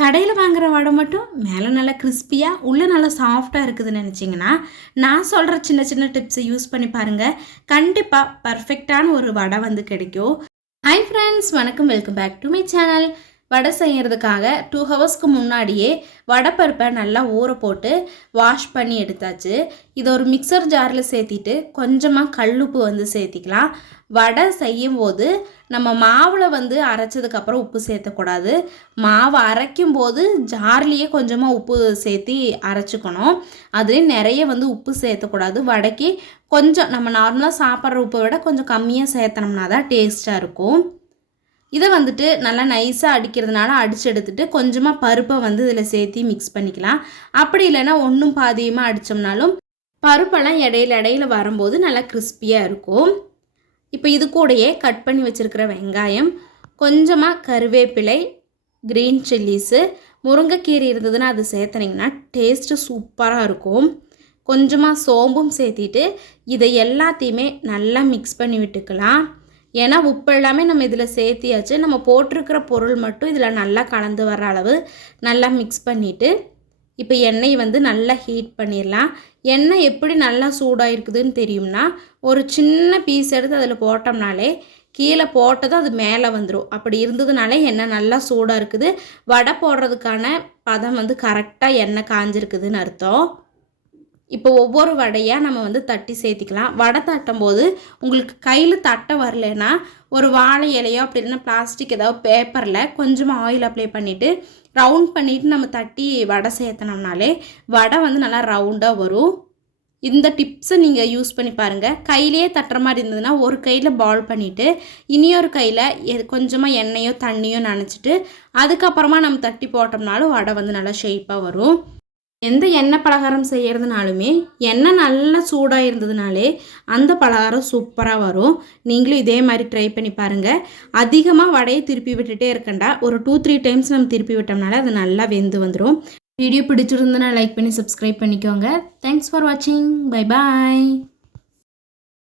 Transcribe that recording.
கடையில் வாங்குகிற வடை மட்டும் மேலே நல்லா கிறிஸ்பியாக உள்ளே நல்லா சாஃப்டாக இருக்குதுன்னு நினச்சிங்கன்னா நான் சொல்கிற சின்ன சின்ன டிப்ஸை யூஸ் பண்ணி பாருங்கள். கண்டிப்பாக பர்ஃபெக்டான ஒரு வடை வந்து கிடைக்கும். ஹாய் ஃப்ரெண்ட்ஸ், வணக்கம், welcome back to my channel. Vada செய்கிறதுக்காக 2 ஹவர்ஸ்க்கு முன்னாடியே வடைப்பருப்பை நல்லா ஊற போட்டு வாஷ் பண்ணி எடுத்தாச்சு. இதை ஒரு மிக்சர் ஜாரில் சேர்த்திட்டு கொஞ்சமாக கல்லுப்பு வந்து சேர்த்திக்கலாம். வடை செய்யும் போது நம்ம மாவில் வந்து அரைச்சதுக்கப்புறம் உப்பு சேர்த்தக்கூடாது. மாவை அரைக்கும் போது ஜார்லேயே கொஞ்சமாக உப்பு சேர்த்தி அரைச்சிக்கணும். அதுலேயும் நிறைய வந்து உப்பு சேர்த்தக்கூடாது. வடைக்கு கொஞ்சம் நம்ம நார்மலாக சாப்பிட்ற உப்பை விட கொஞ்சம் கம்மியாக சேர்த்தனோம்னா தான் டேஸ்ட்டாக இருக்கும். இதை வந்துட்டு நல்லா நைஸாக அடிக்கிறதுனால அடித்து எடுத்துகிட்டு கொஞ்சமாக பருப்பை வந்து இதில் சேர்த்தி மிக்ஸ் பண்ணிக்கலாம். அப்படி இல்லைன்னா ஒன்றும் பாதியமாக அடித்தோம்னாலும் பருப்பெல்லாம் இடையில வரும்போது நல்லா கிறிஸ்பியாக இருக்கும். இப்போ இது கூடயே கட் பண்ணி வச்சுருக்கிற வெங்காயம், கொஞ்சமாக கருவேப்பிலை, க்ரீன் சில்லிஸு, முருங்கைக்கீரை இருந்ததுன்னா அது சேர்த்துனிங்கன்னா டேஸ்ட்டு சூப்பராக இருக்கும். கொஞ்சமாக சோம்பும் சேர்த்திட்டு இதை எல்லாத்தையுமே நல்லா மிக்ஸ் பண்ணி விட்டுக்கலாம். ஏன்னா உப்பு எல்லாமே நம்ம இதில் சேர்த்தியாச்சு. நம்ம போட்டிருக்கிற பொருள் மட்டும் இதில் நல்லா கலந்து வர அளவு நல்லா மிக்ஸ் பண்ணிவிட்டு இப்போ எண்ணெய் வந்து நல்லா ஹீட் பண்ணிடலாம். எண்ணெய் எப்படி நல்லா சூடாக இருக்குதுன்னு தெரியும்னா ஒரு சின்ன பீஸ் எடுத்து அதில் போட்டோம்னாலே கீழே போட்டதும் அது மேலே வந்துடும். அப்படி இருந்ததுனாலே எண்ணெய் நல்லா சூடாக இருக்குது. வடை போடுறதுக்கான பதம் வந்து கரெக்டாக எண்ணெய் காஞ்சிருக்குதுன்னு அர்த்தம். இப்போ ஒவ்வொரு வடையாக நம்ம வந்து தட்டி சேர்த்திக்கலாம். வடை தட்டும் போது உங்களுக்கு கையில் தட்ட வரலைன்னா ஒரு வாழை இலையோ அப்படி இல்லைன்னா பிளாஸ்டிக் ஏதாவது பேப்பரில் கொஞ்சமாக ஆயில் அப்ளை பண்ணிவிட்டு ரவுண்ட் பண்ணிவிட்டு நம்ம தட்டி வடை சேர்த்தனோம்னாலே வடை வந்து நல்லா ரவுண்டாக வரும். இந்த டிப்ஸை நீங்கள் யூஸ் பண்ணி பாருங்கள். கையிலேயே தட்டுற மாதிரி இருந்ததுன்னா ஒரு கையில் பால் பண்ணிவிட்டு இனியொரு கையில் கொஞ்சமாக எண்ணெயோ தண்ணியோ நனைச்சிட்டு அதுக்கப்புறமா நம்ம தட்டி போட்டோம்னாலும் வடை வந்து நல்லா ஷேப்பாக வரும். எந்த எண்ணெய் பலகாரம் செய்கிறதுனாலுமே எண்ணெய் நல்லா சூடாக இருந்ததுனாலே அந்த பலகாரம் சூப்பராக வரும். நீங்களும் இதே மாதிரி ட்ரை பண்ணி பாருங்கள். அதிகமாக வடையை திருப்பி விட்டுட்டே இருக்கண்டா, ஒரு 2-3 டைம்ஸ் நம்ம திருப்பி விட்டோம்னாலே அது நல்லா வெந்து வந்துடும். வீடியோ பிடிச்சிருந்ததுன்னா லைக் பண்ணி சப்ஸ்கிரைப் பண்ணிக்கோங்க. தேங்க்ஸ் ஃபார் வாட்சிங். Bye bye.